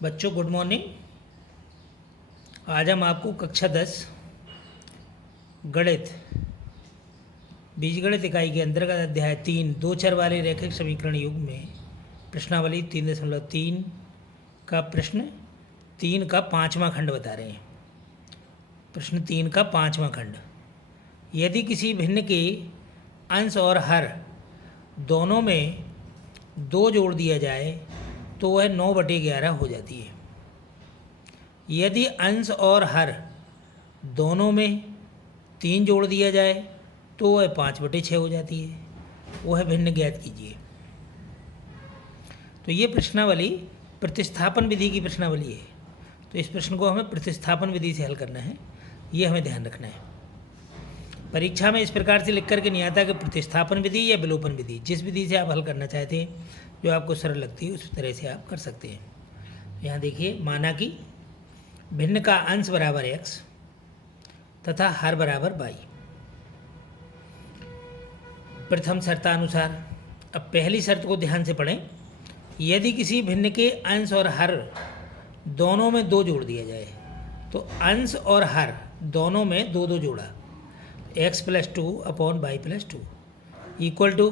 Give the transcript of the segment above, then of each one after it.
बच्चों good morning. आज हम आपको कक्षा 10 गणित बीजगणित इकाई के अंतर्गत अध्याय 3 दो चर वाले रैखिक समीकरण युग में प्रश्नावली 3.3 का प्रश्न 3 का 5वां खंड बता रहे हैं। प्रश्न 3 का 5वां खंड, यदि किसी भिन्न के अंश और हर दोनों में 2 जोड़ दिया जाए तो वह 9/11 हो जाती है। यदि अंश और हर दोनों में 3 जोड़ दिया जाए तो वह 5/6 हो जाती है। वह भिन्न ज्ञात कीजिए। तो ये प्रश्नावली प्रतिस्थापन विधि की प्रश्नावली है। तो इस प्रश्न को हमें प्रतिस्थापन विधि से हल करना है, ये हमें ध्यान रखना है। परीक्षा में इस प्रकार से लिख करके नहीं आता कि प्रतिस्थापन विधि या विलोपन विधि, जिस विधि से आप हल करना चाहते हैं, जो आपको सरल लगती है, उस तरह से आप कर सकते हैं। यहाँ देखिए, माना कि भिन्न का अंश बराबर x तथा हर बराबर y। प्रथम शर्तानुसार, अब पहली शर्त को ध्यान से पढ़ें। यदि किसी भिन्न के अंश और हर दोनों में 2 जोड़ दिया जाए, तो अंश और हर दोनों में 2 जोड़ा, x + 2 upon y + 2 equal to,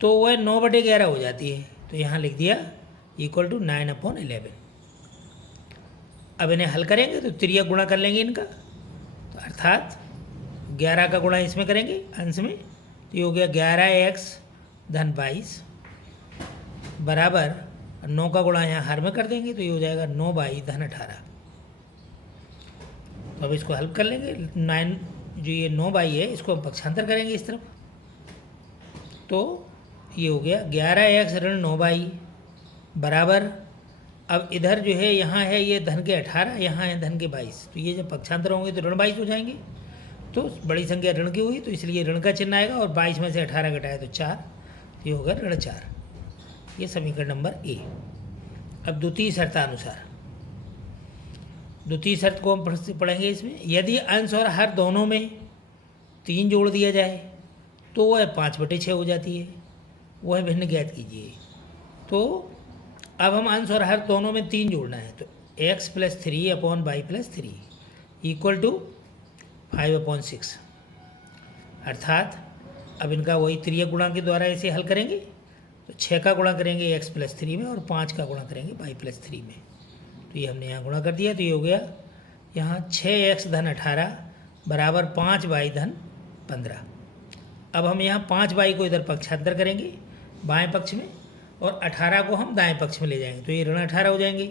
तो वह 9/11 हो जाती है। तो यहाँ लिख दिया इक्वल टू 9/11। अब इन्हें हल करेंगे तो त्रिया गुणा कर लेंगे इनका, तो अर्थात 11 का गुणा इसमें करेंगे अंश में, तो ये हो गया 11x धन 22 बराबर 9 का गुणा यहाँ हर में कर देंगे, तो ये हो जाएगा 9y धन 18। तो अब इसको हल कर लेंगे। 9 जो ये 9y है, इसको हम पक्षांतर करेंगे इस तरफ, तो ये हो गया 11x ऋण 9y बराबर, अब इधर जो है यहाँ है ये धन के 18, यहाँ है धन के 22, तो ये जब पक्षांतर होंगे तो ऋण 22 हो जाएंगे। तो बड़ी संख्या ऋण की हुई, तो इसलिए ऋण का चिन्ह आएगा, और 22 में से 18 घटाया तो 4, तो ये होगा ऋण 4। ये समीकरण नंबर ए। अब द्वितीय शर्तानुसार, द्वितीय शर्त को हम पढ़ेंगे इसमें। यदि अंश और हर दोनों में 3 जोड़ दिया जाए तो वह 5/6 हो जाती है। वह भिन्न ज्ञात कीजिए। तो अब हम अंश और हर दोनों में 3 जोड़ना है, तो x + 3 upon y + 3 equal to 5/6। अर्थात अब इनका वही त्रिय गुणा के द्वारा इसे हल करेंगे, तो 6 का गुणा करेंगे x + 3 में और 5 का गुणा करेंगे y + 3 में। तो ये हमने यहाँ गुणा कर दिया, तो ये हो गया यहाँ 6x धन 18 बराबर 5y धन 15। अब हम यहाँ 5y को इधर पक्षांतर करेंगे बाएं पक्ष में, और 18 को हम दाएं पक्ष में ले जाएंगे, तो ये ऋण 18 हो जाएंगे।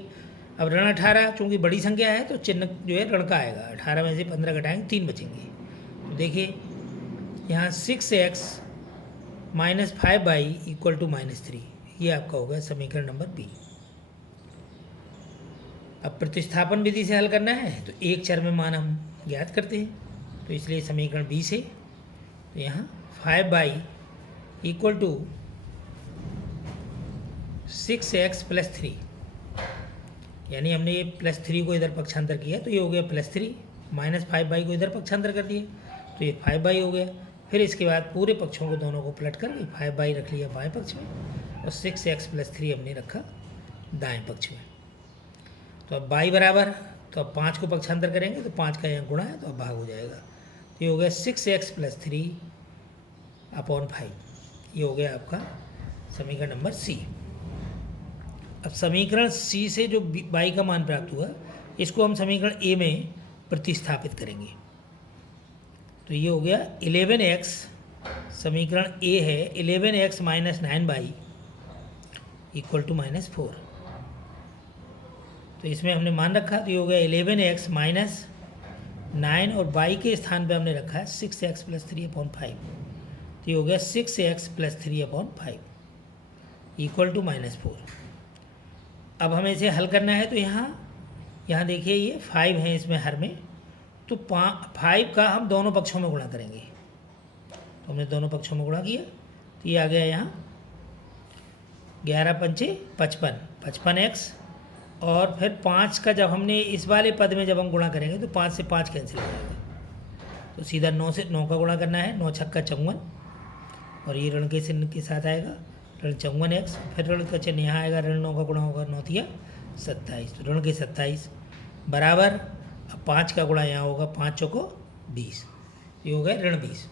अब ऋण 18 चूँकि बड़ी संख्या है तो चिन्ह जो है ऋण का आएगा। 18 में से 15 घटाएंगे, 3 बचेंगे। तो देखिए यहाँ 6x - 5y इक्वल टू -3, ये आपका होगा समीकरण नंबर बी। अब प्रतिस्थापन विधि से हल करना है, तो एक चर में मान हम ज्ञात करते हैं, तो इसलिए समीकरण बी से, तो यहाँ 5y इक्वल टू 6x + 3, यानी हमने ये +3 को इधर पक्षांतर किया, तो ये हो गया +3, -5y को इधर पक्षांतर कर दिए, तो ये 5y हो गया। फिर इसके बाद पूरे पक्षों को दोनों को पलट कर 5y रख लिया बाएं पक्ष में, और 6x + 3 हमने रखा दाएं पक्ष में। तो अब y बराबर, तो अब 5 को पक्षांतर करेंगे, तो 5 का यहाँ गुणा है, तो अब भाग हो जाएगा। तो ये हो गया 6x + 3 अपॉन 5। ये हो गया आपका समीकरण नंबर सी। अब समीकरण सी से जो y का मान प्राप्त हुआ, इसको हम समीकरण ए में प्रतिस्थापित करेंगे। तो ये हो गया 11x, समीकरण ए है 11x - 9y इक्वल टू -4। तो इसमें हमने मान रखा, तो ये हो गया 11x - 9, और y के स्थान पे हमने रखा है 6x + 3 अपॉन 5, तो ये हो गया 6x + 3 अपॉन 5 इक्वल टू -4। अब हमें इसे हल करना है, तो यहाँ देखिए ये 5 है इसमें हर में, तो 5 का हम दोनों पक्षों में गुणा करेंगे। तो हमने दोनों पक्षों में गुणा किया, तो ये आ गया यहाँ 11 × 5 = 55, 55x, और फिर 5 का जब हमने इस वाले पद में जब हम गुणा करेंगे, तो 5 से 5 कैंसिल हो जाएगा, तो सीधा 9 से 9 का गुणा करना है, 9 × 6 = 54, और ये ऋण के चिन्ह के साथ आएगा ऋण 54x, फिर ऋण का चिन्ह यहाँ आएगा, ऋण 9 का गुणा होगा 9 × 3 27, तो ऋण के 27 बराबर, अब 5 का गुणा यहाँ होगा, 5 चौको 20, ये हो गया ऋण 20।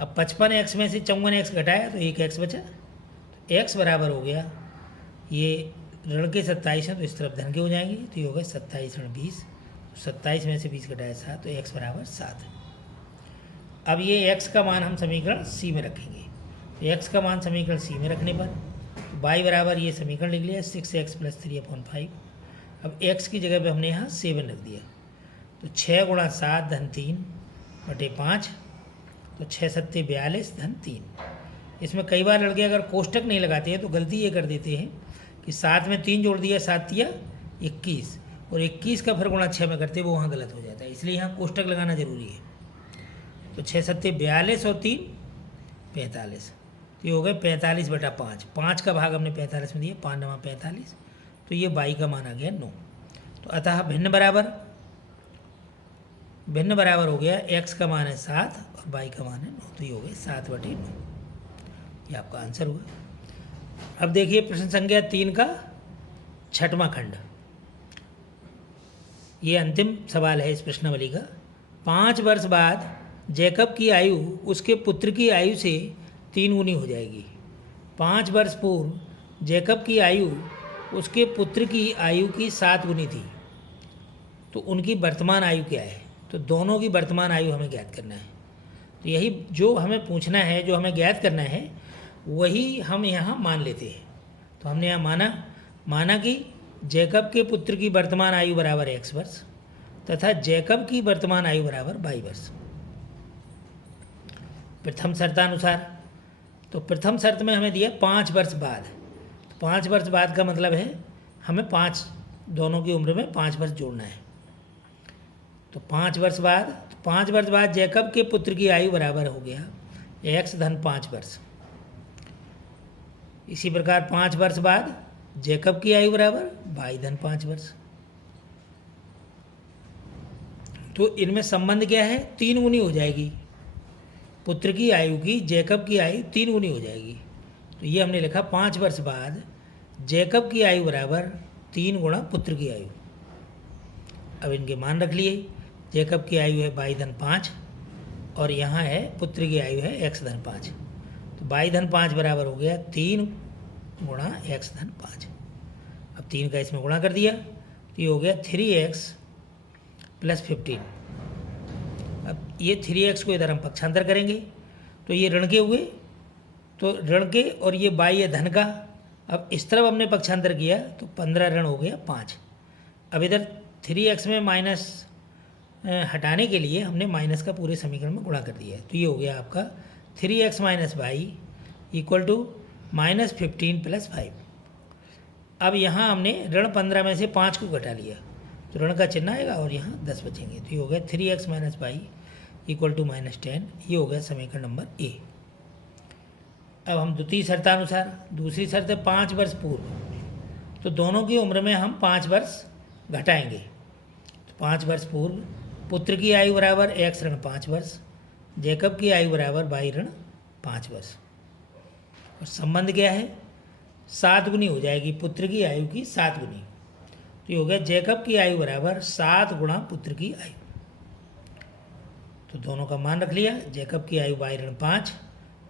अब 55x में से 54x घटाया तो 1x बचा, तो x बराबर हो गया, ये ऋण के 27 हैं तो इस तरफ धन के हो जाएंगे, तो ये हो गया 27 ऋण 20, 27 में से 20 घटाया 7, तो x बराबर 7। अब ये x का मान हम समीकरण c में रखेंगे, तो x का मान समीकरण c में रखने पर y बराबर ये समीकरण लिख लिया 6x + 3/5। अब x की जगह पे हमने यहाँ 7 रख दिया, तो 6 × 7 धन 3/5, तो 6 सत्ते 42 धन 3। इसमें कई बार लड़के अगर कोष्टक नहीं लगाते हैं तो गलती ये कर देते हैं कि 7 में 3 जोड़ दिया, 7 तिया 21, और 21 का फिर गुणा 6 में करते, वो वहाँ गलत हो जाता है, इसलिए यहाँ कोष्टक लगाना जरूरी है। तो 6 सत्ते 42 और 3 45, तो ये हो गए 45/5, 5 का भाग हमने 45 में दिया, 5 9 45, तो ये y का मान आ गया 9। तो अतः भिन्न बराबर हो गया, x का मान है 7 और y का मान है 9, तो ये हो गया 7/9, ये आपका आंसर हुआ। अब देखिए प्रश्न संख्या 3 का 6वां खंड, ये अंतिम सवाल है इस प्रश्नावली का। 5 वर्ष बाद जैकब की आयु उसके पुत्र की आयु से 3 गुनी हो जाएगी। 5 वर्ष पूर्व जैकब की आयु उसके पुत्र की आयु की 7 गुनी थी, तो उनकी वर्तमान आयु क्या है? तो दोनों की वर्तमान आयु हमें ज्ञात करना है। तो यही जो हमें पूछना है, जो हमें ज्ञात करना है, वही हम यहाँ मान लेते हैं। तो हमने यहाँ माना कि जैकब के पुत्र की वर्तमान आयु बराबर x वर्ष तथा जैकब की वर्तमान आयु बराबर y वर्ष। प्रथम शर्तानुसार, तो प्रथम शर्त में हमें दिया 5 वर्ष बाद। 5 वर्ष बाद का मतलब है हमें 5, दोनों की उम्र में 5 वर्ष जोड़ना है। तो 5 वर्ष बाद जैकब के पुत्र की आयु बराबर हो गया x धन 5 वर्ष। इसी प्रकार 5 वर्ष बाद जैकब की आयु बराबर y धन 5 वर्ष। तो इनमें संबंध क्या है? 3 गुनी हो जाएगी पुत्र की आयु की, जैकब की आयु 3 गुनी हो जाएगी। तो ये हमने लिखा 5 वर्ष बाद जैकब की आयु बराबर 3 गुणा पुत्र की आयु। अब इनके मान रख लिए, जैकब की आयु है y धन 5 और यहाँ है पुत्र की आयु है x धन 5। तो y धन 5 बराबर हो गया 3 गुणा x धन 5। अब 3 का इसमें गुणा कर दिया, तो ये हो गया 3x + 15। अब ये 3x को इधर हम पक्षांतर करेंगे, तो ये ऋण के हुए, तो ऋण के, और ये y है धन का। अब इस तरफ हमने पक्षांतर किया तो 15 ऋण हो गया 5। अब इधर 3x में माइनस हटाने के लिए हमने माइनस का पूरे समीकरण में गुणा कर दिया है। तो ये हो गया आपका 3x - y = -15 + 5। अब यहाँ हमने ऋण 15 में से 5 को घटा लिया, तो ऋण का चिन्ह आएगा और यहाँ 10 बचेंगे। तो ये हो गया 3x - y = -10। ये हो गया समीकरण नंबर ए। अब हम द्वितीय शर्तानुसार, दूसरी शर्त है 5 वर्ष पूर्व, तो दोनों की उम्र में हम 5 वर्ष घटाएंगे। तो 5 वर्ष पूर्व पुत्र की आयु बराबर x ऋण 5 वर्ष, जैकब की आयु बराबर y ऋण 5 वर्ष। और संबंध क्या है? 7 गुनी हो जाएगी पुत्र की आयु की 7 गुनी। तो ये हो गया जैकब की आयु बराबर 7 गुणा पुत्र की आयु। तो दोनों का मान रख लिया, जैकब की आयु y ऋण 5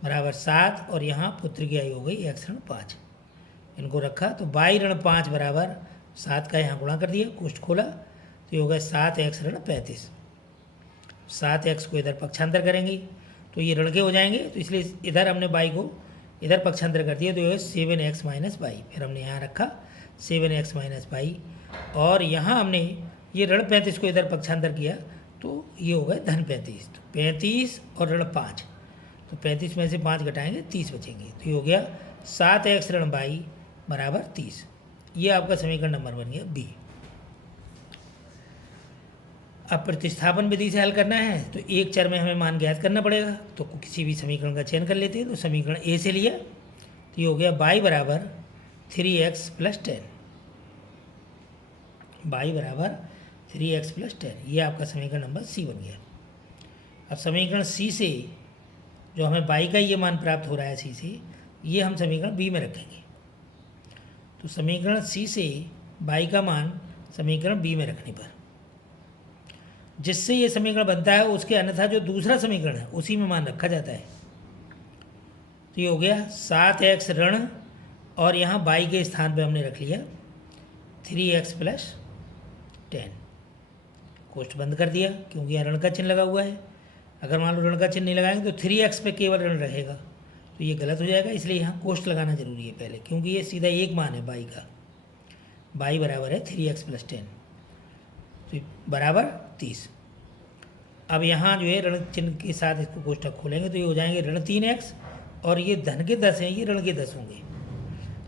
बराबर 7 और यहाँ पुत्र की आयु हो गई x ऋण 5। इनको रखा तो y ऋण 5 बराबर 7 का यहाँ गुणा कर दिया, कोष्ठ खोला, तो ये हो गया 7x ऋण 35। 7x को इधर पक्षांतर करेंगे तो ये ऋण के हो जाएंगे, तो इसलिए इधर हमने y को इधर पक्षांतर कर दिया, तो ये 7x - y। फिर हमने यहाँ रखा 7x - y, और यहाँ हमने ये ऋण 35 को इधर पक्षांतर किया, तो ये हो गया धन 35। तो 35 और ऋण 5, तो 35 में से 5 घटाएंगे 30 बचेंगे। तो ये हो गया 7x ऋण y बराबर 30। ये आपका समीकरण नंबर बन गया बी। अब प्रतिस्थापन विधि से हल करना है, तो एक चर में हमें मान ज्ञात करना पड़ेगा। तो किसी भी समीकरण का चयन कर लेते हैं। तो समीकरण ए से लिया, तो ये हो गया y बराबर 3x + 10, y बराबर 3x + 10। ये आपका समीकरण नंबर सी बन गया। अब समीकरण सी से जो हमें y का ये मान प्राप्त हो रहा है सी से, ये हम समीकरण बी में रखेंगे। तो समीकरण सी से बाई का मान समीकरण बी में रखने पर, जिससे ये समीकरण बनता है उसके अन्यथा जो दूसरा समीकरण है उसी में मान रखा जाता है। तो ये हो गया 7x ऋण, और यहाँ बाई के स्थान पे हमने रख लिया 3x + 10। कोष्ठ बंद कर दिया क्योंकि यहाँ ऋण का चिन्ह लगा हुआ है। अगर मान लो ऋण का चिन्ह नहीं लगाएंगे तो 3x पे केवल ऋण रहेगा, तो ये गलत हो जाएगा। इसलिए यहाँ कोष्ठ लगाना जरूरी है पहले, क्योंकि ये सीधा एक मान है बाई का। बाई बराबर है 3x + 10, तो बराबर 30। अब यहाँ जो है ऋण चिन्ह के साथ इसको कोष्ठक खोलेंगे तो ये हो जाएंगे ऋण 3x, और ये धन के 10 हैं, ये ऋण के 10 होंगे।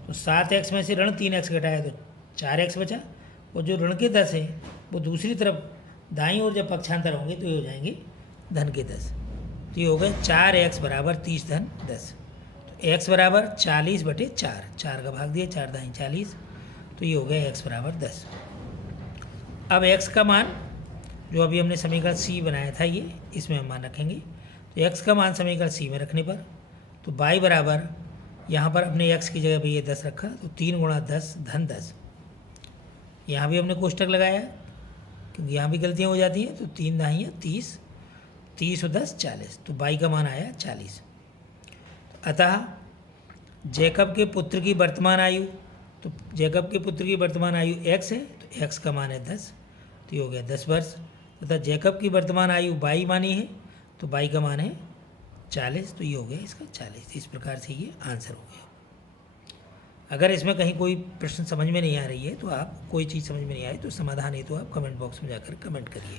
तो 7x में से ऋण 3x घटाया तो 4x बचा, और जो ऋण के 10 है वो दूसरी तरफ दाईं ओर जब पक्षांतर होंगे तो ये हो जाएंगे धन के 10। तो ये हो गए 4x बराबर 30 धन 10। तो x बराबर 40/4, 4 का भाग दिया, 4 दाईं 40, तो ये हो गया x बराबर 10। अब x का मान जो अभी हमने समीकरण c बनाया था, ये इसमें हम मान रखेंगे। तो x का मान समीकरण c में रखने पर, तो बाई बराबर यहाँ पर अपने x की जगह पे ये 10 रखा, तो 3 × 10 धन 10। यहाँ भी हमने कोष्ठक लगाया क्योंकि यहाँ भी गलतियाँ हो जाती हैं। तो 3 दाहिया 30, 30 और 10 40, तो बाई का मान आया 40। अतः जैकब के पुत्र की वर्तमान आयु, तो जैकब के पुत्र की वर्तमान आयु x है, तो x का मान है 10, तो ये हो गया 10 वर्ष। तथा जैकब की वर्तमान आयु बाई मानी है, तो बाई का मान है 40, तो ये हो गया इसका 40। इस प्रकार से ये आंसर हो गया। अगर इसमें कहीं कोई प्रश्न समझ में नहीं आ रही है, तो आप कोई चीज़ समझ में नहीं आए तो समाधान हेतु आप कमेंट बॉक्स में जाकर कमेंट करिए।